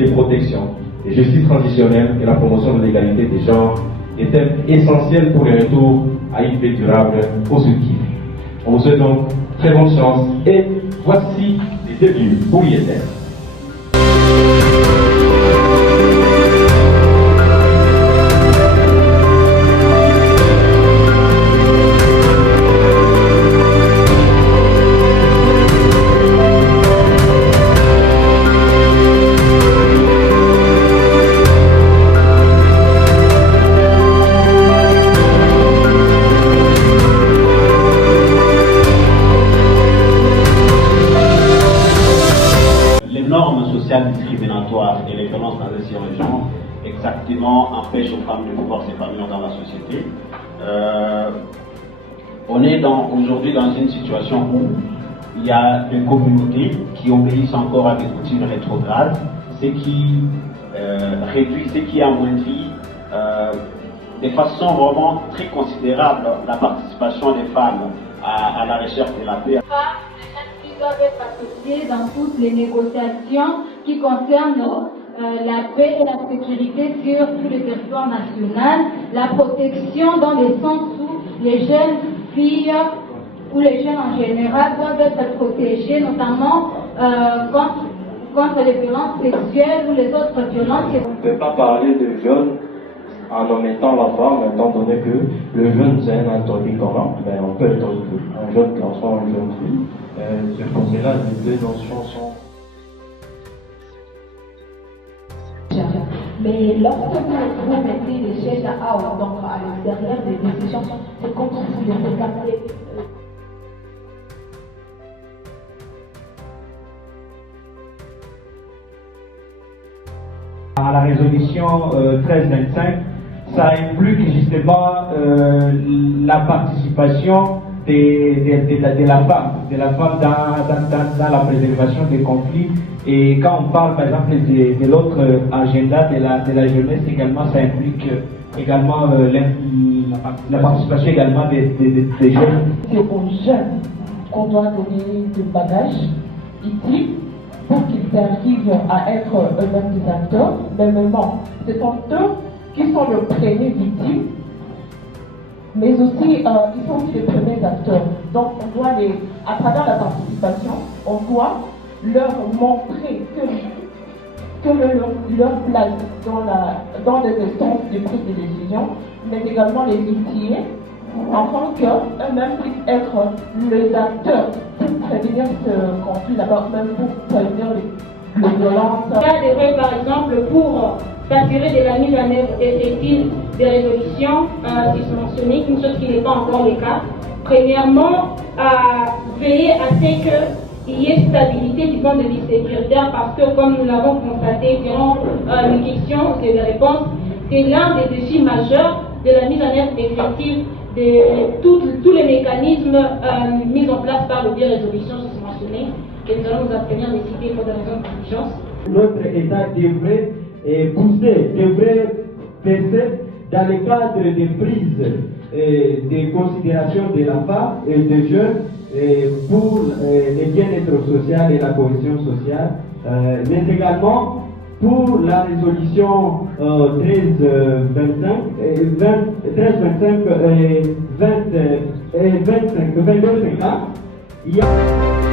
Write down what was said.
Les protections, les justices transitionnelles et la promotion de l'égalité des genres étaient essentiels pour le retour à une paix durable au Sud-Kivu. On vous souhaite donc très bonne chance et voici les débuts pour y être. Discriminatoires et les violences dans ces régions exactement empêchent aux femmes de pouvoir s'épanouir dans la société. On est aujourd'hui dans une situation où il y a des communautés qui obéissent encore à des coutumes rétrogrades, ce qui réduit, ce qui amoindrit de façon vraiment très considérable la participation des femmes à la recherche de la paix. Doivent être associés dans toutes les négociations qui concernent la paix et la sécurité sur tout le territoire national, la protection dans le sens où les jeunes filles ou les jeunes en général doivent être protégés, notamment contre les violences sexuelles ou les autres violences. On ne peut pas parler de jeunes en omettant la femme, étant donné que le jeune c'est un introduit commun, ben on peut être un jeune garçon, une jeune fille. C'est pour cela que les deux notions sont. Mais lorsque vous mettez les chaises à out, donc à l'extérieur des décisions, c'est comme si vous les regardez. À la résolution 1325, ça implique justement la participation de la femme dans la préservation des conflits. Et quand on parle par exemple de l'autre agenda de la jeunesse également, ça implique également la participation également des jeunes. C'est aux jeunes qu'on doit donner du bagage utile pour qu'ils arrivent à être eux-mêmes des acteurs. Mais maintenant, ce sont eux qui sont le premier victime, mais aussi ils sont aussi les premiers acteurs. Donc on doit à travers la participation, on doit leur montrer que leur place dans les instances de prise de décision, mais également les outiller afin qu'eux-mêmes puissent être les acteurs pour prévenir ce conflit là-bas, même pour prévenir les violences. Il y a des règles, par exemple, pour s'assurer de la mise en œuvre effective des résolutions mentionnées, une chose qui n'est pas encore le cas. Premièrement, veiller à ce qu'il y ait stabilité du point de vue sécuritaire, parce que comme nous l'avons constaté durant les questions et les réponses, c'est l'un des défis majeurs de la mise en œuvre effective de tous les mécanismes mis en place par le biais de résolution mentionnées, que nous allons nous abstenir de citer pour des raisons d'urgence. Notre État devrait devrait penser dans le cadre des prises de considération de la femme et des jeunes pour le bien-être social et la cohésion sociale, mais également pour la résolution 1325 et 2250.